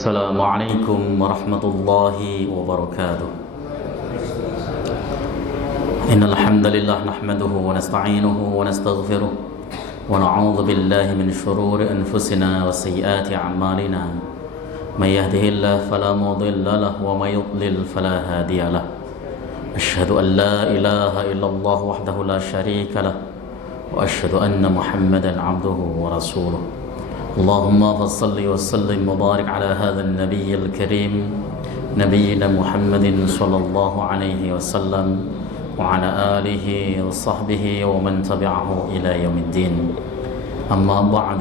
السلام عليكم ورحمة الله وبركاته. إن الحمد لله نحمده ونستعينه ونستغفره ونعوذ بالله من شرور أنفسنا وسيئات أعمالنا. من يهده الله فلا مضل له ومن يضلل فلا هادي له. أشهد أن لا إله إلا الله وحده لا شريك له وأشهد أن محمدا عبده ورسوله. اللهم فصل وسلم وبارك على هذا النبي الكريم نبينا محمد صلى الله عليه وسلم وعلى آله وصحبه ومن تبعه إلى يوم الدين. أما بعد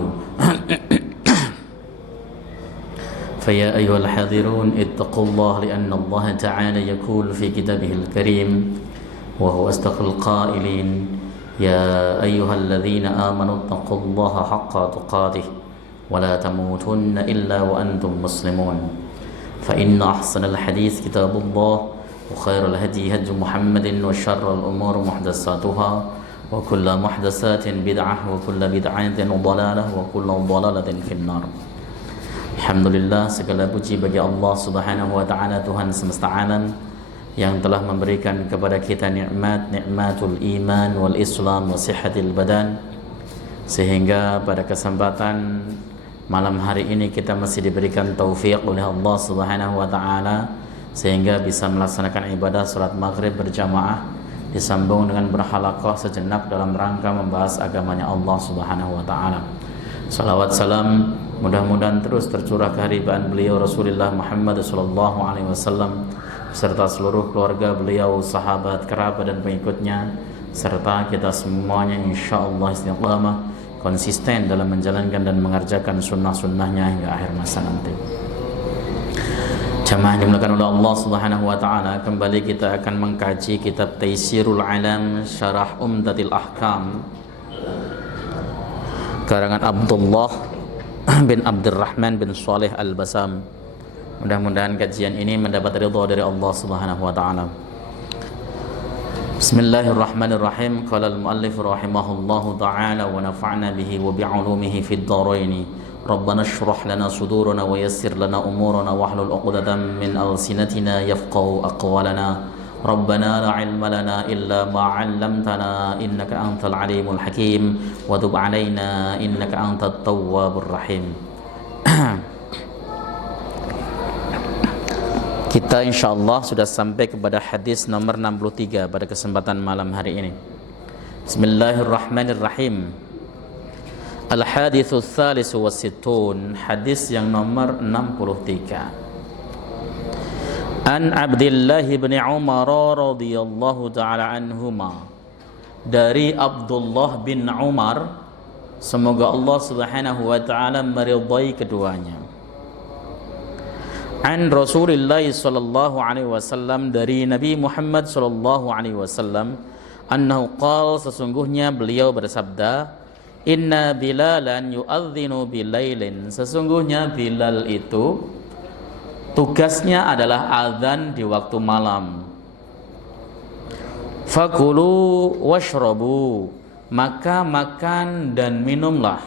فيا أيها الحاضرون اتقوا الله لأن الله تعالى يقول في كتابه الكريم وهو أصدق القائلين يا أيها الذين آمنوا اتقوا الله حق تقاته ولا تموتن إلا وأنتم مسلمون فإن أحسن الحديث كتاب الله وخير الهدي هدي محمد وشر الأمور محدثاتها وكل محدثات بدعة وكل بدعة ضلالة وكل ضلالة في النار. Alhamdulillah, segala puji bagi Allah Subhanahu wa taala, Tuhan semesta alam yang telah memberikan kepada kita nikmatul iman wal islam wa sihhatil badan, sehingga pada kesempatan malam hari ini kita masih diberikan taufik oleh Allah Subhanahu wa taala sehingga bisa melaksanakan ibadah salat maghrib berjamaah disambung dengan berhalaqah sejenak dalam rangka membahas agamanya Allah Subhanahu wa taala. Salawat salam mudah-mudahan terus tercurah keharibaan beliau Rasulullah Muhammad sallallahu alaihi wasallam serta seluruh keluarga beliau, sahabat, kerabat dan pengikutnya, serta kita semuanya insyaallah istiqamah konsisten dalam menjalankan dan mengerjakan sunnah-sunnahnya hingga akhir masa nanti. Jamaah yang dimuliakan oleh Allah Subhanahu wa taala, kembali kita akan mengkaji kitab Taisirul Alam Syarah Umdatil Ahkam karangan Abdullah bin Abdurrahman bin Shalih Al-Basam. Mudah-mudahan kajian ini mendapat ridha dari Allah Subhanahu wa taala. Bismillahirrahmanirrahim. Qala al-muallif rahimahullahu taala wa nafa'na bihi wa bi'ulumihi fid dharain. Rabbana shrah lana sudurana wa yassir lana umurana wahlul 'uqdatam min alsinatina yafqahu aqwalana. Rabbana la 'ilma lana illa ma 'allamtana innaka antal alimul hakim wa tub 'alaina innaka antat tawwabur rahim. Kita insyaallah sudah sampai kepada hadis nomor 63 pada kesempatan malam hari ini. Bismillahirrahmanirrahim. Al-haditsus tsalis wa sittun, hadis yang nomor 63. An Abdullah bin Umar radhiyallahu taala anhuma, dari Abdullah bin Umar, semoga Allah Subhanahu wa taala meridai keduanya. An Rasulillah sallallahu alaihi wasallam, dari Nabi Muhammad sallallahu alaihi wasallam, annahu qala, sesungguhnya beliau bersabda, inna Bilalan yu'adzinu bilailin, sesungguhnya Bilal itu tugasnya adalah azan di waktu malam. Fakulu washrabu, maka makan dan minumlah,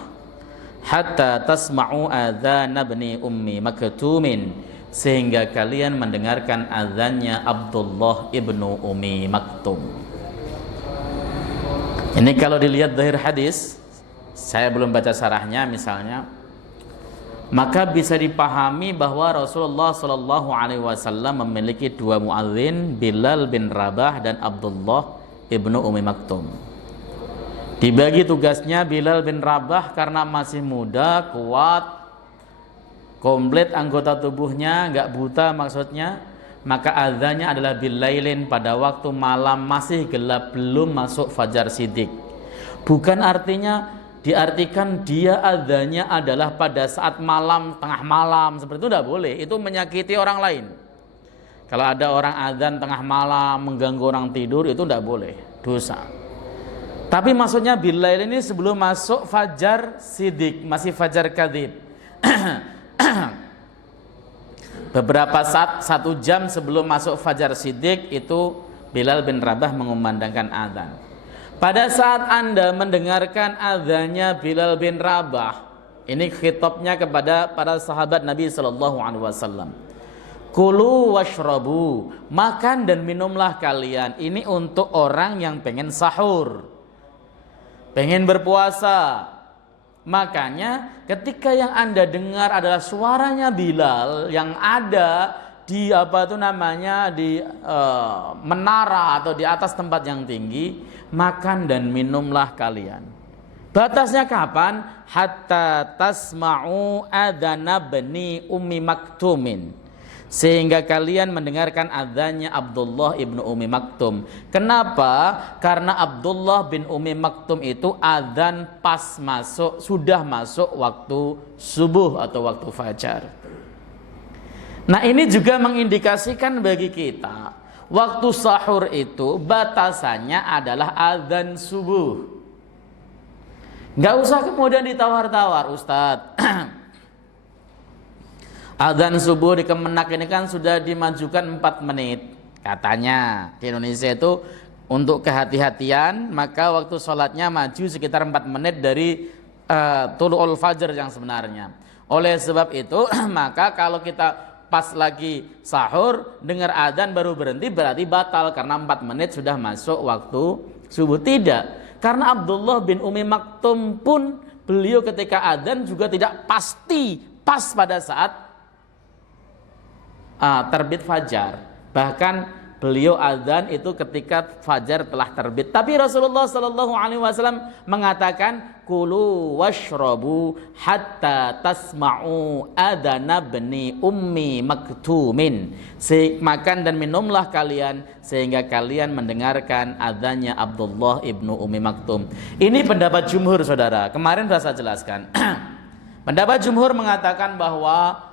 hatta tasma'u adzan ibni ummi maktumin, sehingga kalian mendengarkan azannya Abdullah ibnu Ummi Maktum. Ini kalau dilihat zahir hadis, saya belum baca syarahnya misalnya, maka bisa dipahami bahwa Rasulullah sallallahu alaihi wasallam memiliki dua muadzin, Bilal bin Rabah dan Abdullah ibnu Ummi Maktum. Dibagi tugasnya, Bilal bin Rabah karena masih muda, kuat, komplit anggota tubuhnya, enggak buta maksudnya, maka azannya adalah bilailin, pada waktu malam masih gelap, belum masuk fajar shidik. Bukan artinya diartikan dia azannya adalah pada saat malam, tengah malam, seperti itu tidak boleh, itu menyakiti orang lain. Kalau ada orang azan tengah malam mengganggu orang tidur, itu tidak boleh, dosa. Tapi maksudnya bilail ini sebelum masuk fajar shidik, masih fajar kadzib. Beberapa saat, 1 jam sebelum masuk fajar shidik, itu Bilal bin Rabah mengumandangkan azan. Pada saat Anda mendengarkan azannya Bilal bin Rabah, Ini khitabnya kepada para sahabat Nabi sallallahu alaihi wasallam. Kulu washrabu, makan dan minumlah kalian. Ini untuk orang yang pengen sahur, pengen berpuasa. Makanya ketika yang Anda dengar adalah suaranya Bilal yang ada di di menara atau di atas tempat yang tinggi, makan dan minumlah kalian. Batasnya kapan? Hatta tasma'u adana bani ummi maktumin, sehingga kalian mendengarkan adzannya Abdullah ibnu Ummi Maktum. Kenapa? Karena Abdullah bin Ummi Maktum itu adzan pas sudah masuk waktu subuh atau waktu fajar. Nah, ini juga mengindikasikan bagi kita waktu sahur itu batasannya adalah adzan subuh. Nggak usah kemudian ditawar-tawar, Ustadz. Adzan subuh di Kemenak ini kan sudah dimajukan 4 menit. Katanya di Indonesia itu untuk kehati-hatian, maka waktu sholatnya maju sekitar 4 menit dari tulu'ul fajr yang sebenarnya. Oleh sebab itu, maka kalau kita pas lagi sahur dengar adzan baru berhenti, berarti batal karena 4 menit sudah masuk waktu subuh. Tidak. Karena Abdullah bin Ummi Maktum pun beliau ketika adzan juga tidak pasti pas pada saat terbit fajar. Bahkan beliau adzan itu ketika fajar telah terbit. Tapi Rasulullah sallallahu alaihi wasallam mengatakan kulu washrabu hatta tasma'u adana bani ummi maktumin. Makan dan minumlah kalian sehingga kalian mendengarkan adzannya Abdullah ibnu Ummi Maktum. Ini pendapat jumhur, saudara. Kemarin sudah saya jelaskan. Pendapat jumhur mengatakan bahwa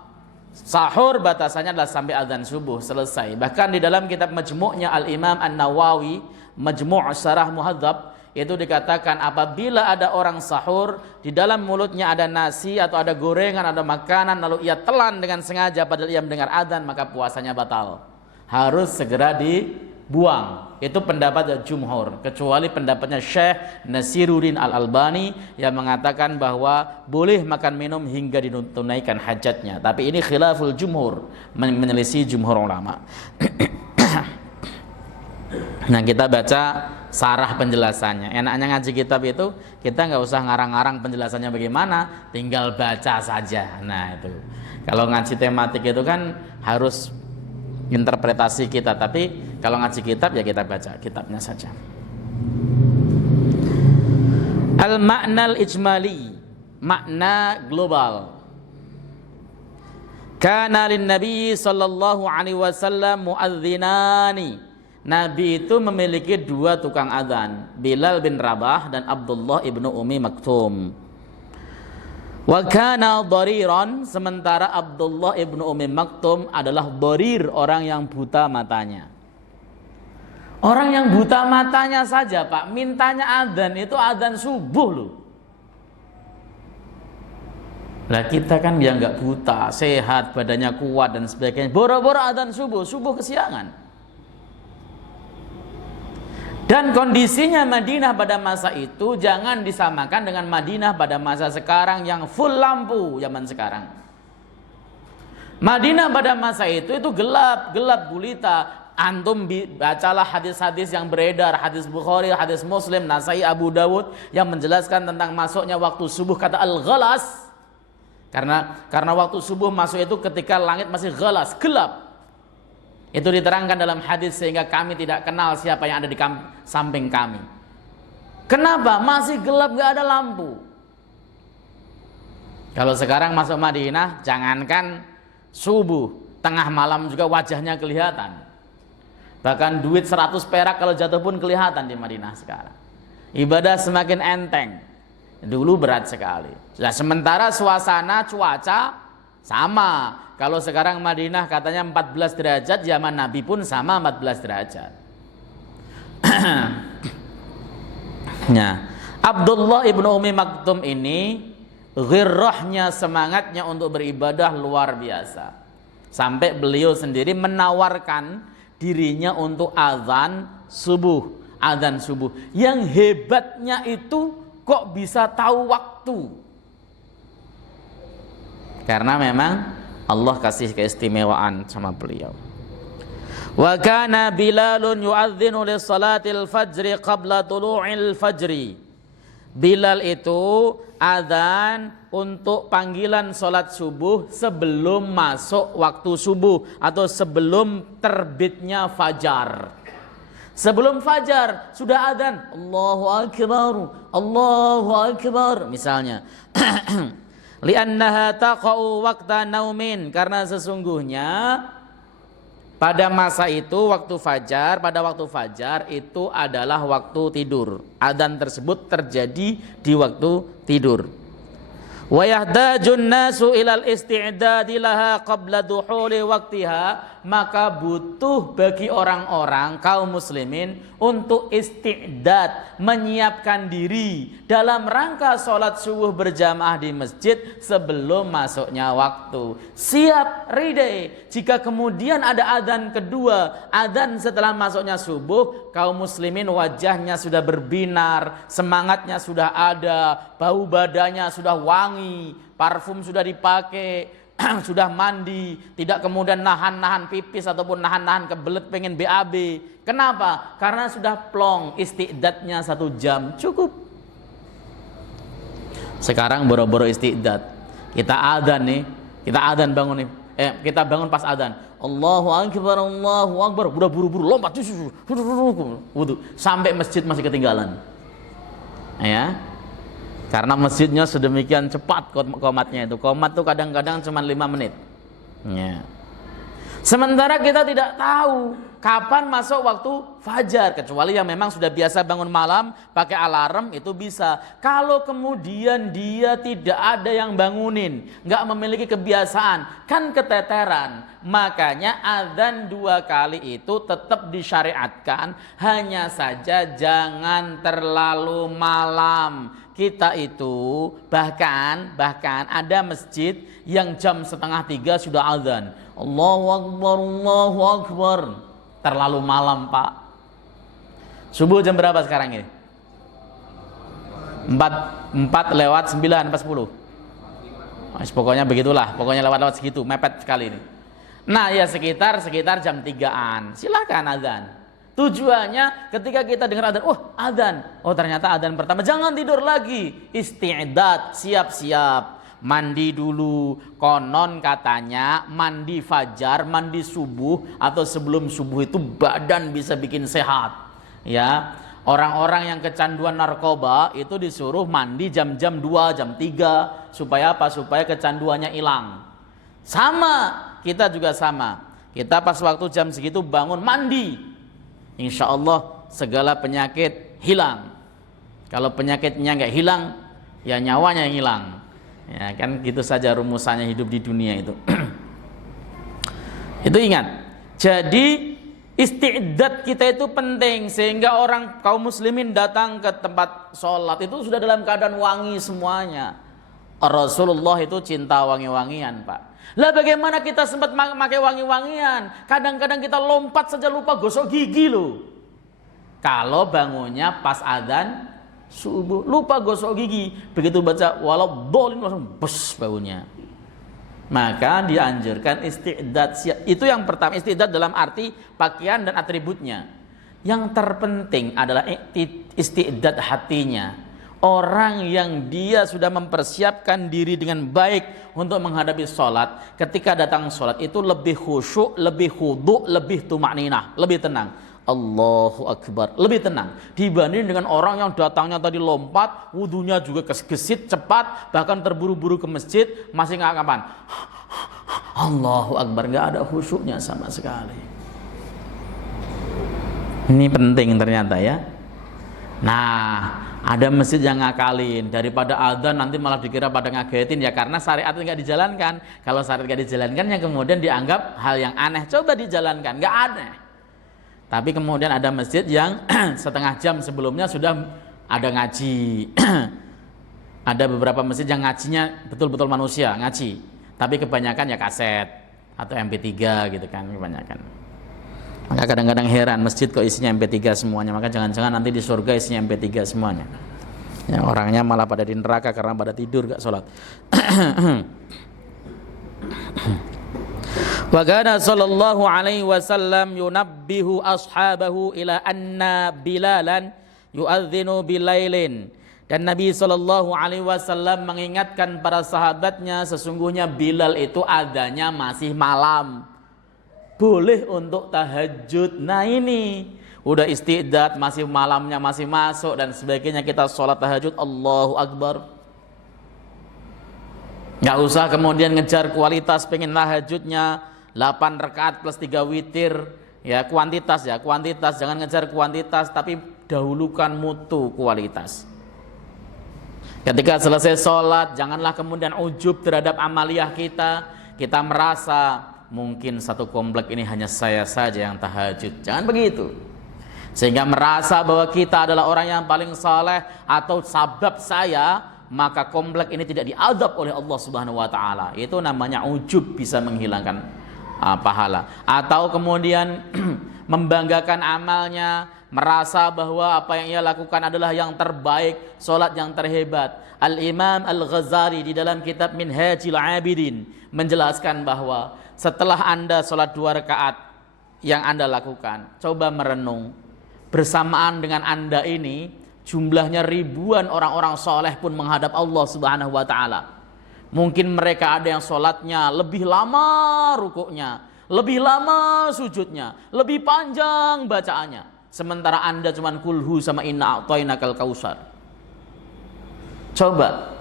sahur batasannya adalah sampai adzan subuh selesai. Bahkan di dalam kitab Majmu'nya Al-Imam An-Nawawi, Majmu' Syarah Muhadzab, itu dikatakan apabila ada orang sahur di dalam mulutnya ada nasi atau ada gorengan, ada makanan, lalu ia telan dengan sengaja padahal ia mendengar adzan, maka puasanya batal, harus segera dibuang. Itu pendapat jumhur, kecuali pendapatnya Syekh Nasiruddin Al-Albani yang mengatakan bahwa boleh makan minum hingga ditunaikan hajatnya. Tapi ini khilaful jumhur, menyelisih jumhur ulama. Nah, kita baca sarah penjelasannya. Enaknya ngaji kitab itu kita nggak usah ngarang-ngarang penjelasannya bagaimana, tinggal baca saja. Nah, itu kalau ngaji tematik itu kan harus interpretasi kita, tapi kalau ngaji kitab ya kita baca kitabnya saja. Al-ma'nal ijmali, makna global. Kana lin nabi sallallahu alaihi wasallam muadzdhinani. Nabi itu memiliki 2 tukang adzan, Bilal bin Rabah dan Abdullah ibnu Ummi Maktum. Wa kana dhariran, sementara Abdullah ibnu Ummi Maktum adalah dharir, orang yang buta matanya. Orang yang buta matanya saja, Pak, mintanya adzan itu adzan subuh loh. Lah kita kan yang nggak buta, sehat, badannya kuat dan sebagainya, boro-boro adzan subuh kesiangan. Dan kondisinya Madinah pada masa itu jangan disamakan dengan Madinah pada masa sekarang yang full lampu zaman sekarang. Madinah pada masa itu gelap gulita. Antum bacalah hadis-hadis yang beredar, hadis Bukhari, hadis Muslim, Nasai, Abu Dawud yang menjelaskan tentang masuknya waktu subuh, kata al-ghalas. Karena waktu subuh masuk itu ketika langit masih ghalas, gelap. Itu diterangkan dalam hadis sehingga kami tidak kenal siapa yang ada di samping kami. Kenapa? Masih gelap, gak ada lampu. Kalau sekarang masuk Madinah, jangankan subuh, tengah malam juga wajahnya kelihatan. Bahkan duit 100 perak kalau jatuh pun kelihatan di Madinah sekarang. Ibadah semakin enteng. Dulu berat sekali. Nah, sementara suasana cuaca sama. Kalau sekarang Madinah katanya 14 derajat, zaman Nabi pun sama 14 derajat. Nah, Abdullah ibnu Ummi Maktum ini ghirrahnya, semangatnya untuk beribadah luar biasa. Sampai beliau sendiri menawarkan dirinya untuk azan subuh. Yang hebatnya itu kok bisa tahu waktu. karena memang Allah kasih keistimewaan sama beliau. Wa kana Bilalun yu'adzinu li salatil fajri qabla tulu'il fajri. Bilal itu adzan untuk panggilan salat subuh sebelum masuk waktu subuh atau sebelum terbitnya fajar. Sebelum fajar sudah adzan, Allahu akbar, Allahu akbar misalnya. Li'annaha taqa'u waqta naumin, karena sesungguhnya pada masa itu pada waktu fajar itu adalah waktu tidur. Adzan tersebut terjadi di waktu tidur. Wa yahdajun nasu ilal isti'dadi laha qabla duhuli waqtiha, maka butuh bagi orang-orang kaum muslimin untuk isti'dad, menyiapkan diri dalam rangka sholat subuh berjamaah di masjid sebelum masuknya waktu. Siap, ready. Jika kemudian ada adzan kedua, adzan setelah masuknya subuh, kaum muslimin wajahnya sudah berbinar, semangatnya sudah ada, bau badannya sudah wangi, parfum sudah dipakai, sudah mandi, tidak kemudian nahan-nahan pipis ataupun nahan-nahan kebelet pengen BAB. Kenapa? Karena sudah plong, istiqdatnya 1 jam cukup. Sekarang boro-boro istiqdat, kita adzan nih, kita adzan bangun nih, kita bangun pas adzan, Allahu akbar, Allahu akbar, udah buru-buru lompat, wudu, sampai masjid masih ketinggalan, ya. Karena masjidnya sedemikian cepat qomatnya itu. Qomat tuh kadang-kadang cuma 5 menit. Ya. Sementara kita tidak tahu kapan masuk waktu fajar, kecuali yang memang sudah biasa bangun malam pakai alarm itu bisa. Kalau kemudian dia tidak ada yang bangunin, nggak memiliki kebiasaan, kan keteteran. Makanya adzan 2 kali itu tetap disyariatkan, hanya saja jangan terlalu malam. Kita itu bahkan ada masjid yang jam 2:30 sudah azan. Allahu akbar, Allahu akbar. Terlalu malam, Pak. Subuh jam berapa sekarang ini? 4 lewat 9 pas 10. Pokoknya begitulah, pokoknya lewat segitu, mepet sekali ini. Nah, ya sekitar jam 3-an. Silakan azan. Tujuannya ketika kita dengar adzan, adzan. Oh, ternyata adzan pertama. Jangan tidur lagi. Isti'dad, siap-siap. Mandi dulu. Konon katanya mandi fajar, mandi subuh atau sebelum subuh itu badan bisa bikin sehat. Ya. Orang-orang yang kecanduan narkoba itu disuruh mandi jam-jam 2, jam 3 supaya apa? Supaya kecanduannya hilang. Sama, kita juga sama. Kita pas waktu jam segitu bangun mandi. Insya Allah segala penyakit hilang. Kalau penyakitnya nggak hilang, ya nyawanya yang hilang. Ya kan gitu saja rumusannya hidup di dunia itu. Itu ingat. Jadi isti'dad kita itu penting sehingga orang kaum muslimin datang ke tempat sholat itu sudah dalam keadaan wangi semuanya. Rasulullah itu cinta wangi-wangian, Pak. Lah bagaimana kita sempat pakai wangi-wangian? Kadang-kadang kita lompat saja lupa gosok gigi loh. Kalau bangunnya pas adzan subuh, lupa gosok gigi. Begitu baca walau dolin langsung bes baunya. Maka dianjurkan isti'dad. Itu yang pertama, isti'dad dalam arti pakaian dan atributnya. Yang terpenting adalah isti'dad hatinya. Orang yang dia sudah mempersiapkan diri dengan baik untuk menghadapi sholat, ketika datang sholat itu lebih khusyuk, lebih khudu, lebih tumakninah, lebih tenang. Allahu Akbar, lebih tenang dibanding dengan orang yang datangnya tadi lompat, wudunya juga kegesit cepat, bahkan terburu-buru ke masjid masih nggak kapan. Allahu Akbar, nggak ada khusyuknya sama sekali. Ini penting ternyata ya. Nah, ada masjid yang ngakalin, daripada adzan nanti malah dikira pada ngagetin ya, karena syariat nggak dijalankan. Kalau syariat nggak dijalankan yang kemudian dianggap hal yang aneh. Coba dijalankan, nggak aneh. Tapi kemudian ada masjid yang setengah jam sebelumnya sudah ada ngaji. Ada beberapa masjid yang ngajinya betul-betul manusia ngaji, tapi kebanyakan ya kaset atau MP3 gitu kan kebanyakan. Maka kadang-kadang heran masjid kok isinya MP3 semuanya. Maka jangan-jangan nanti di surga isinya MP3 semuanya. Ya, orangnya malah pada di neraka karena pada tidur gak sholat. Wa kana sallallahu alaihi wasallam yunabbihu ashabahu ila anna Bilalan yu'adzinu bilailin. Dan Nabi sallallahu alaihi wasallam mengingatkan para sahabatnya sesungguhnya Bilal itu adanya masih malam. Boleh untuk tahajud. Nah ini udah istiqdat masih malamnya masih masuk dan sebagainya kita sholat tahajud Allahu Akbar. Nggak usah kemudian ngejar kualitas pengen tahajudnya 8 rakaat plus 3 witir ya kuantitas jangan ngejar kuantitas tapi dahulukan mutu kualitas. Ketika selesai sholat janganlah kemudian ujub terhadap amaliyah kita merasa mungkin satu komplek ini hanya saya saja yang tahajud, jangan begitu sehingga merasa bahwa kita adalah orang yang paling saleh atau sabab saya maka komplek ini tidak diadab oleh Allah Subhanahu wa taala. Itu namanya ujub, bisa menghilangkan pahala. Atau kemudian membanggakan amalnya, merasa bahwa apa yang ia lakukan adalah yang terbaik, salat yang terhebat. Al-Imam Al-Ghazali di dalam kitab Minhajul Abidin menjelaskan bahwa setelah Anda salat 2 rakaat yang Anda lakukan, coba merenung bersamaan dengan Anda ini jumlahnya ribuan orang-orang soleh pun menghadap Allah Subhanahu wa taala. Mungkin mereka ada yang sholatnya lebih lama rukuknya, lebih lama sujudnya, lebih panjang bacaannya. Sementara Anda cuman kulhu sama inna a'tainakal kausar. Coba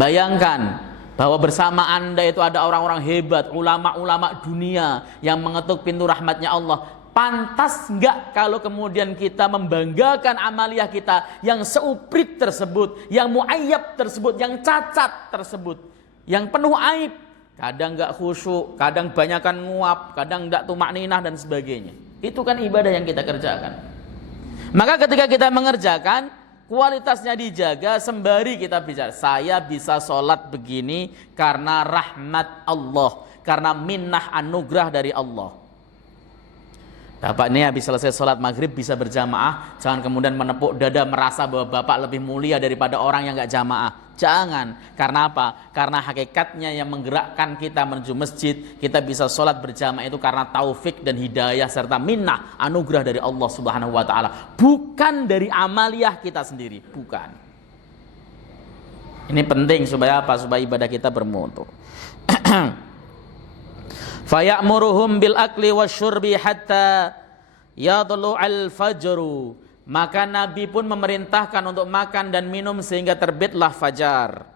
bayangkan bahwa bersama Anda itu ada orang-orang hebat, ulama-ulama dunia yang mengetuk pintu rahmatnya Allah. Pantas enggak kalau kemudian kita membanggakan amaliyah kita yang seuprit tersebut, yang muayyab tersebut, yang cacat tersebut, yang penuh aib, kadang enggak khusyuk, kadang banyakan nguap, kadang enggak tumakninah dan sebagainya. Itu kan ibadah yang kita kerjakan. Maka ketika kita mengerjakan, kualitasnya dijaga sembari kita bicara, saya bisa sholat begini karena rahmat Allah, karena minnah anugerah dari Allah. Bapak ini habis selesai sholat maghrib bisa berjamaah, jangan kemudian menepuk dada merasa bahwa bapak lebih mulia daripada orang yang gak jamaah. Jangan. Karena apa? Karena hakikatnya yang menggerakkan kita menuju masjid, kita bisa sholat berjamaah itu karena taufik dan hidayah serta minnah anugerah dari Allah Subhanahu wa taala, bukan dari amaliyah kita sendiri, bukan. Ini penting supaya apa? Supaya ibadah kita bermutu. Faya'muruhum bil akli wasyurbi hatta yadlu'al fajru. Maka Nabi pun memerintahkan untuk makan dan minum sehingga terbitlah fajar.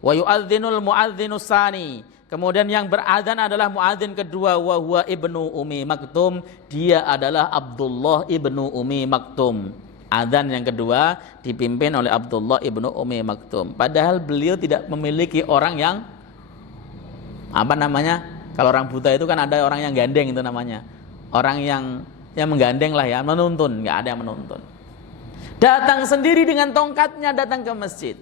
Wa yu'adzinul mu'adzinus sani. Kemudian yang beradzan adalah muadzin kedua, wa huwa ibnu Ummi Maktum. Dia adalah Abdullah ibnu Ummi Maktum. Adzan yang kedua dipimpin oleh Abdullah ibnu Ummi Maktum. Padahal beliau tidak memiliki orang yang apa namanya? Kalau orang buta itu kan ada orang yang gandeng itu namanya. Orang yang menggandeng lah ya, menuntun, nggak ada yang menuntun. Datang sendiri dengan tongkatnya datang ke masjid.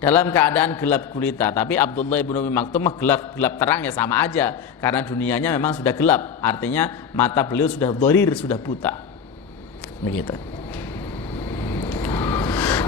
Dalam keadaan gelap gulita, tapi Abdullah ibnu Ummi Maktum gelap terang ya sama aja karena dunianya memang sudah gelap. Artinya mata beliau sudah dharir, sudah buta. Begitu.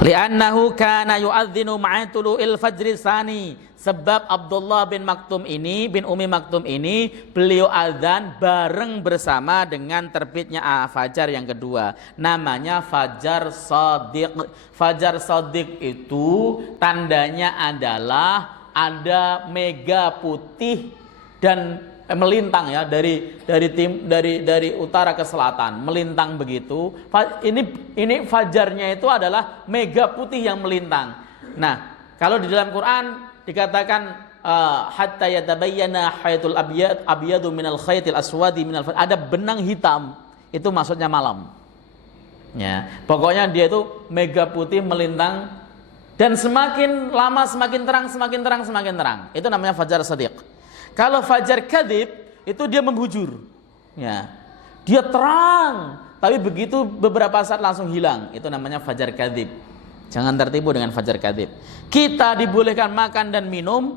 Li'annahu kana yu'adzinu ma'a tulu'il fajri tsani. Sebab Abdullah bin Ummi Maktum ini beliau azan bareng bersama dengan terbitnya fajar yang kedua. Namanya fajar shadiq. Fajar shadiq itu tandanya adalah ada mega putih dan melintang ya dari utara ke selatan, melintang begitu. Ini fajarnya itu adalah mega putih yang melintang. Nah, kalau di dalam Quran dikatakan hatta yatabayyana khaytul abyadu minal khaytil aswadi minal fajr, ada benang hitam, itu maksudnya malam. Ya, pokoknya dia itu mega putih melintang dan semakin lama semakin terang, semakin terang, semakin terang. Itu namanya fajar shadiq. Kalau fajar kadzib itu dia membujur. Ya. Dia terang, tapi begitu beberapa saat langsung hilang. Itu namanya fajar kadzib. Jangan tertipu dengan fajar kadzib. Kita dibolehkan makan dan minum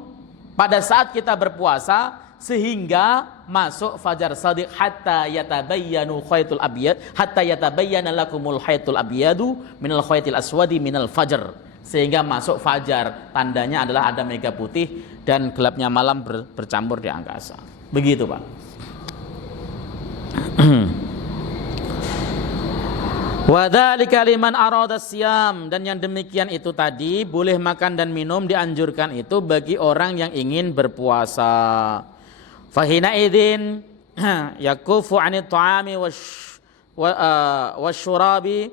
pada saat kita berpuasa sehingga masuk fajar shadiq hatta yatabayyanu khaytul abyad hatta yatabayyana lakumul khaytul abyadu minal khaytil aswadi minal fajr. Sehingga masuk fajar, tandanya adalah ada mega putih dan gelapnya malam bercampur di angkasa. Begitu Pak. Wadzalika liman arada siyam, dan yang demikian itu tadi boleh makan dan minum dianjurkan itu bagi orang yang ingin berpuasa. Fahina idzin yakufu 'anit ta'ami wasyarabi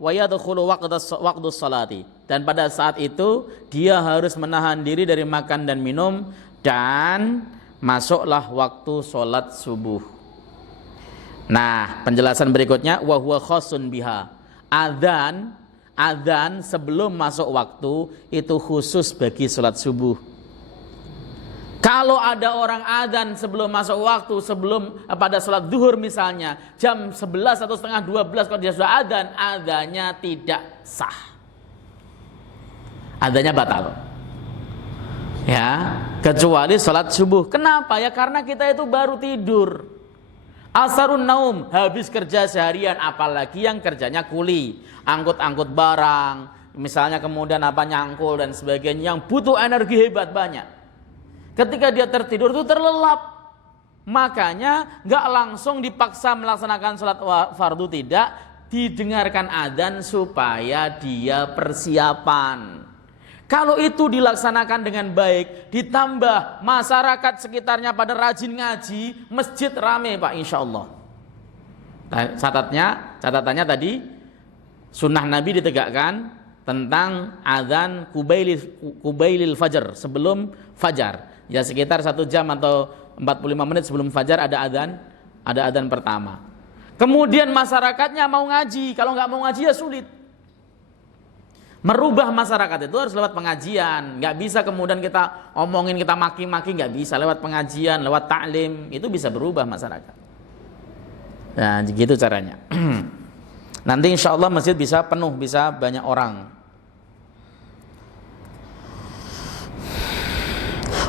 wa yadkhulu waqtu sholati. Dan pada saat itu dia harus menahan diri dari makan dan minum dan masuklah waktu sholat subuh. Nah, penjelasan berikutnya wa huwa khassun biha. Adzan sebelum masuk waktu itu khusus bagi sholat subuh. Kalau ada orang adzan sebelum masuk waktu, sebelum pada sholat zuhur misalnya jam 11 atau setengah 12, kalau dia sudah adzan, adzannya tidak sah, adzannya batal. Ya, kecuali sholat subuh. Kenapa? Ya karena kita itu baru tidur. Asarun naum, habis kerja seharian, apalagi yang kerjanya kuli, angkut-angkut barang, misalnya kemudian nyangkul dan sebagainya, yang butuh energi hebat banyak. Ketika dia tertidur itu terlelap, makanya nggak langsung dipaksa melaksanakan sholat fardu, tidak, didengarkan adzan supaya dia persiapan. Kalau itu dilaksanakan dengan baik, ditambah masyarakat sekitarnya pada rajin ngaji, masjid rame Pak, insya Allah. Catatannya tadi, sunnah Nabi ditegakkan tentang adzan kubailil fajar, sebelum fajar. Ya sekitar 1 jam atau 45 menit sebelum fajar ada adzan pertama. Kemudian masyarakatnya mau ngaji, kalau nggak mau ngaji ya sulit. Merubah masyarakat itu harus lewat pengajian. Nggak bisa kemudian kita omongin, kita maki-maki, nggak bisa. Lewat pengajian, lewat taklim, itu bisa berubah masyarakat. Nah, gitu caranya. Nanti insya Allah masjid bisa penuh, bisa banyak orang.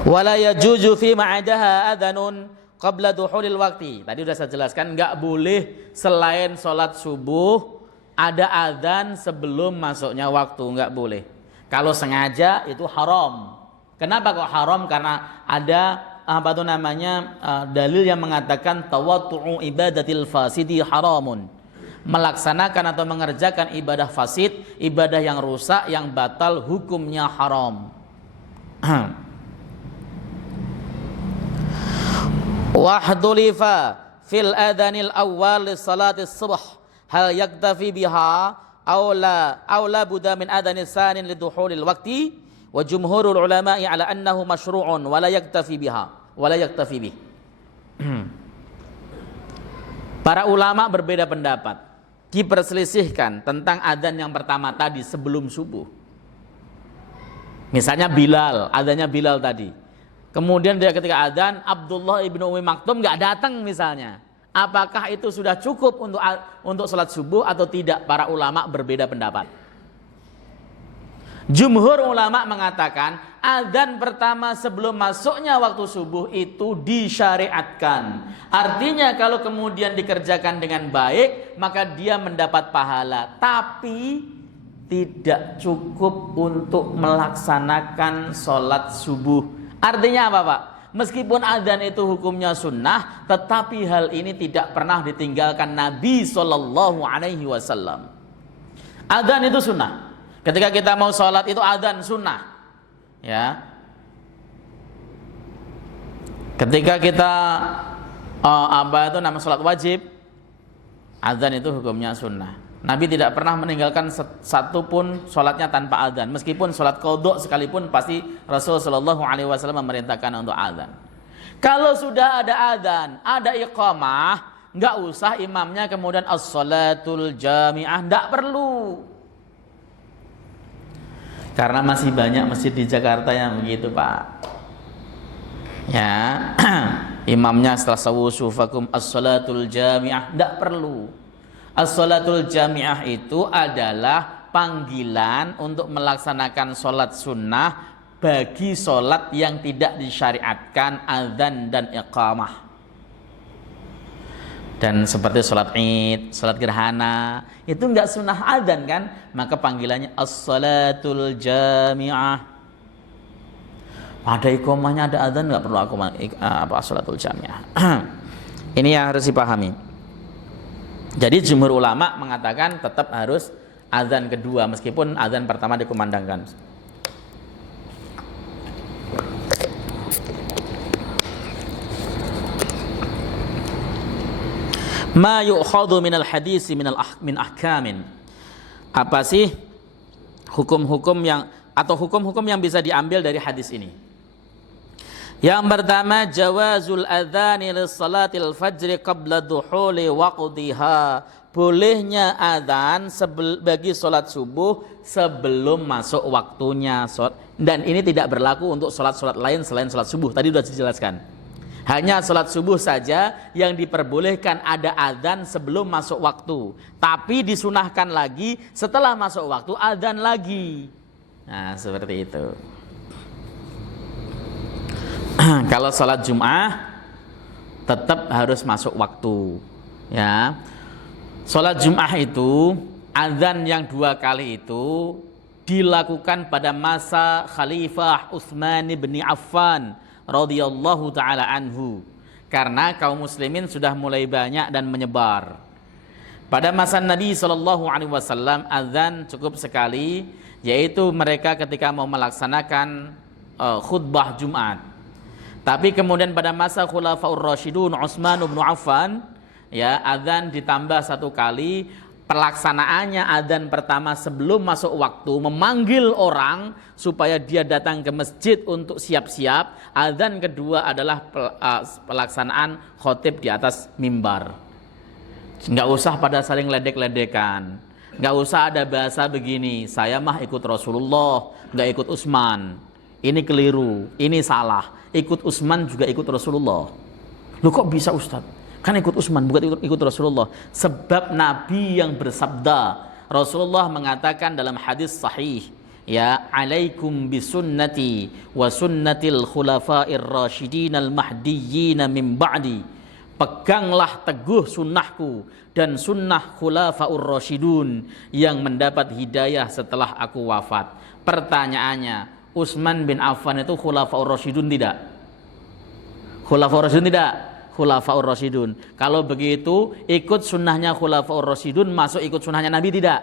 Wala yajuzu fi ma'adaha adhanun qabla duhulil waqti. Tadi sudah saya jelaskan, nggak boleh selain sholat subuh ada adzan sebelum masuknya waktu, enggak boleh. Kalau sengaja itu haram. Kenapa kok haram? Karena ada dalil yang mengatakan tawattu'u ibadatil fasidi haramun. Melaksanakan atau mengerjakan ibadah fasid, ibadah yang rusak, yang batal, hukumnya haram. Wahdulifa fil adhanil awwal li salatis subh hal yaktafi biha aula buddha min adhanis sanin liduhulil waqti wa jumhurul ulama'i ala annahu masyru'un wa la yaktafi bih. Para ulama berbeda pendapat, diperselisihkan tentang adzan yang pertama tadi sebelum subuh. Misalnya Bilal, adzannya Bilal tadi. Kemudian dia ketika adzan Abdullah ibnu Umi Maktum enggak datang misalnya. Apakah itu sudah cukup untuk sholat subuh atau tidak? Para ulama berbeda pendapat. Jumhur ulama mengatakan adzan pertama sebelum masuknya waktu subuh itu disyariatkan. Artinya kalau kemudian dikerjakan dengan baik, maka dia mendapat pahala. Tapi tidak cukup untuk melaksanakan sholat subuh. Artinya apa Pak? Meskipun adzan itu hukumnya sunnah, tetapi hal ini tidak pernah ditinggalkan Nabi SAW. Adzan itu sunnah. Ketika kita mau sholat itu adzan sunnah. Ya. Ketika kita sholat wajib, adzan itu hukumnya sunnah. Nabi tidak pernah meninggalkan satu pun sholatnya tanpa adzan. Meskipun sholat qadha sekalipun pasti Rasulullah SAW memerintahkan untuk adzan. Kalau sudah ada adzan, ada iqamah, nggak usah imamnya kemudian as-salatul jami'ah, nggak perlu. Karena masih banyak masjid di Jakarta yang begitu Pak. Ya, imamnya setelah sawu sufakum as-salatul jami'ah, nggak perlu. As-salatul jami'ah itu adalah panggilan untuk melaksanakan sholat sunnah bagi sholat yang tidak disyariatkan adzan dan iqamah. Dan seperti sholat id, sholat gerhana, itu enggak sunnah adzan kan? Maka panggilannya as-salatul jami'ah. Ada iqamahnya, ada adzan, nggak perlu sholatul jamiah. Ini yang harus dipahami. Jadi jumhur ulama mengatakan tetap harus adzan kedua meskipun adzan pertama dikumandangkan. Ma yu'khadhu minal hadisi min ahkamin. Apa sih hukum-hukum yang bisa diambil dari hadis ini? Yang pertama, jawazul adzani lis-salatil fajri qabla duhuli waqtiha. Bolehnya adzan bagi salat subuh sebelum masuk waktunya. Dan ini tidak berlaku untuk salat-salat lain selain salat subuh. Tadi sudah dijelaskan. Hanya salat subuh saja yang diperbolehkan ada adzan sebelum masuk waktu. Tapi disunahkan lagi setelah masuk waktu adzan lagi. Nah, seperti itu. Kalau salat Jum'ah tetap harus masuk waktu. Ya. Salat Jum'ah itu adzan yang 2 kali itu dilakukan pada masa Khalifah Utsman bin Affan radhiyallahu taala anhu, karena kaum muslimin sudah mulai banyak dan menyebar. Pada masa Nabi sallallahu alaihi wasallam azan cukup sekali, yaitu mereka ketika mau melaksanakan khutbah Jumat. Tapi kemudian pada masa Khulafaur Rasyidun Utsman bin Affan, ya, azan ditambah 1 kali. Pelaksanaannya adzan pertama sebelum masuk waktu, memanggil orang supaya dia datang ke masjid untuk siap-siap. Adzan kedua adalah pelaksanaan khotib di atas mimbar. Nggak usah pada saling ledek-ledekan, nggak usah ada bahasa begini, saya mah ikut Rasulullah, nggak ikut Utsman. Ini keliru, ini salah. Ikut Utsman juga ikut Rasulullah. Loh kok bisa Ustadz? Kan ikut Utsman, bukan ikut Rasulullah. Sebab Nabi yang bersabda, Rasulullah mengatakan dalam hadis sahih, ya, alaikum bisunnati wa sunnatil khulafa'ir rasyidin al mahdiyyin min ba'di. Peganglah teguh sunnahku dan sunnah khulafaur rasyidun yang mendapat hidayah setelah aku wafat. Pertanyaannya, Utsman bin Affan itu khulafaur rasyidun tidak? Khulafaur rasyidun tidak? Khulafaur Rasyidun. Kalau begitu ikut sunnahnya Khulafaur Rasyidun, masuk ikut sunnahnya Nabi tidak?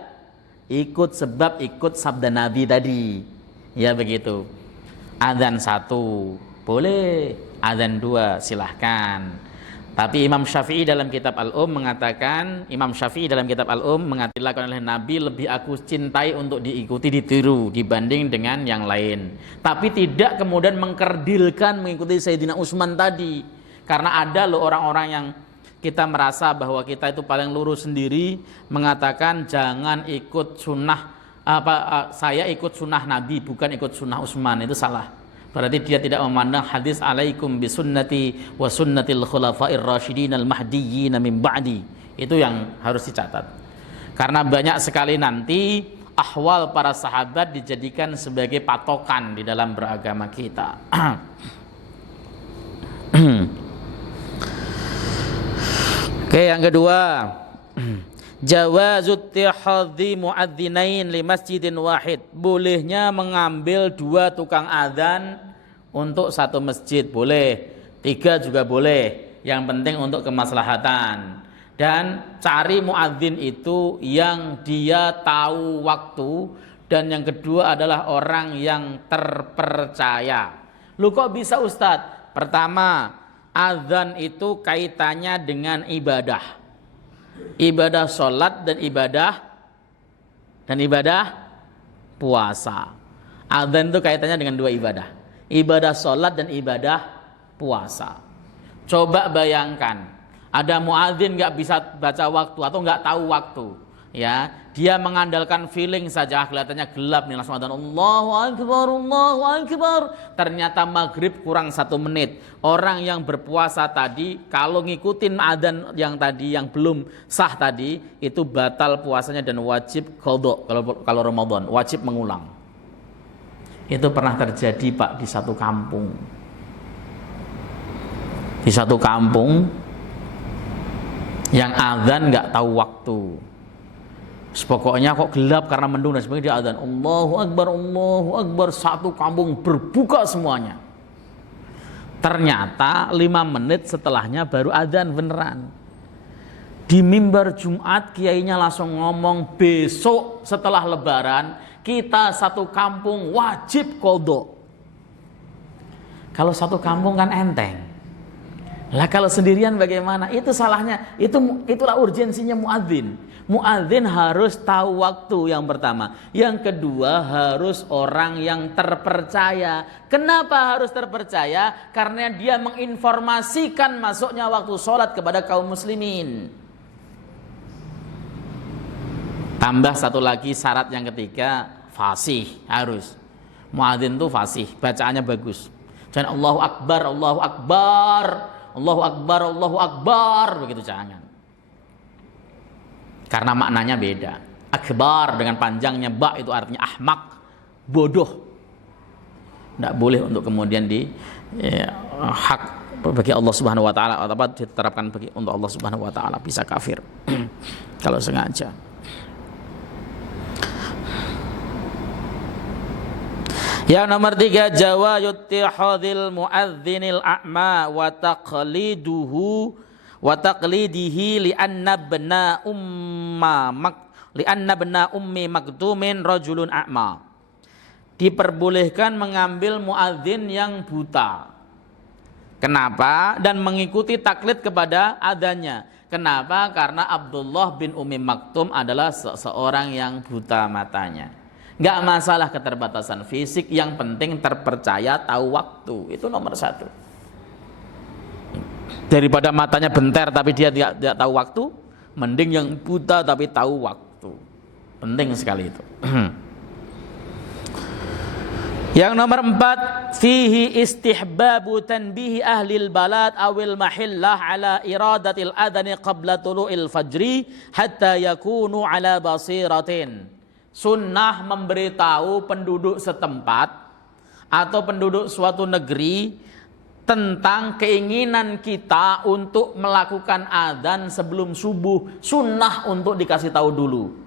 Ikut, sebab ikut sabda Nabi tadi. Ya begitu. Adzan 1 boleh, adzan 2 silahkan. Tapi Imam Syafi'i dalam kitab mengatakan oleh Nabi lebih aku cintai untuk diikuti, ditiru dibanding dengan yang lain. Tapi tidak kemudian mengkerdilkan mengikuti Sayyidina Utsman tadi. Karena ada loh orang-orang yang kita merasa bahwa kita itu paling lurus sendiri, mengatakan jangan ikut sunnah, saya ikut sunnah Nabi bukan ikut sunnah Utsman. Itu salah. Berarti dia tidak memandang hadis alaikum bisunnati wa sunnatil khulafair rasyidin al mahdiyyin min ba'di. Itu yang harus dicatat. Karena banyak sekali nanti ahwal para sahabat dijadikan sebagai patokan di dalam beragama kita. Oke, yang kedua, jawazut tihadzi muadzinain li masjidin wahid. Bolehnya mengambil 2 tukang adzan untuk 1 masjid, boleh. 3 juga boleh. Yang penting untuk kemaslahatan. Dan cari muadzin itu yang dia tahu waktu, dan yang kedua adalah orang yang terpercaya. Lu kok bisa Ustadz? Pertama, adzan itu kaitannya dengan ibadah. Ibadah sholat dan ibadah puasa. Adzan itu kaitannya dengan 2 ibadah. Ibadah sholat dan ibadah puasa. Coba bayangkan, ada muadzin nggak bisa baca waktu atau nggak tahu waktu, ya, dia mengandalkan feeling saja, kelihatannya gelap nih, langsung adzan Allahu Akbar, Allahu Akbar. Ternyata maghrib kurang 1 menit. Orang yang berpuasa tadi kalau ngikutin adzan yang tadi yang belum sah tadi, itu batal puasanya dan wajib qadha. Kalau Ramadan wajib mengulang. Itu pernah terjadi Pak di satu kampung. Di satu kampung yang adzan nggak tahu waktu. Pokoknya kok gelap karena mendung dan sebagainya, dia adzan Allahu Akbar, Allahu Akbar. Satu kampung berbuka semuanya. Ternyata 5 menit setelahnya baru adzan beneran. Di mimbar Jumat kiainya langsung ngomong, besok setelah lebaran kita satu kampung wajib qodho. Kalau satu kampung kan enteng. Lah kalau sendirian bagaimana? Itu salahnya. Itulah urgensinya muadzin. Muadzin harus tahu waktu yang pertama. Yang kedua harus orang yang terpercaya. Kenapa harus terpercaya? Karena dia menginformasikan masuknya waktu sholat kepada kaum muslimin. Tambah satu lagi syarat yang ketiga, fasih harus. Muadzin tuh fasih, bacaannya bagus. Jangan Allahu Akbar, Allahu Akbar, Allahu Akbar, Allahu Akbar, begitu jangan. Karena maknanya beda. Akbar dengan panjangnya ba itu artinya ahmak, bodoh. Tidak boleh untuk kemudian hak bagi Allah Subhanahu wa taala atau diterapkan bagi untuk Allah Subhanahu wa taala, bisa kafir kalau sengaja. Yang nomor 3, jawazut ittihadil muadzinil a'ma wa taqlidihi li'anna ibna ummi maktumin rajulun a'ma. Diperbolehkan mengambil muadzin yang buta. Kenapa? Dan mengikuti taklid kepada adanya. Kenapa? Karena Abdullah bin Ummi Maktum adalah seorang yang buta matanya. Gak masalah keterbatasan fisik, yang penting terpercaya, tahu waktu. Itu nomor 1. Daripada matanya bentar tapi dia tidak tahu waktu, mending yang buta tapi tahu waktu. Penting sekali itu. Yang nomor 4, fihi istihbabu tanbihi ahlil balad awil mahillah ala iradatil adani qabla tulu'il fajri hatta yakunu ala basiratin. Sunnah memberitahu penduduk setempat atau penduduk suatu negeri tentang keinginan kita untuk melakukan adzan sebelum subuh. Sunnah untuk dikasih tahu dulu.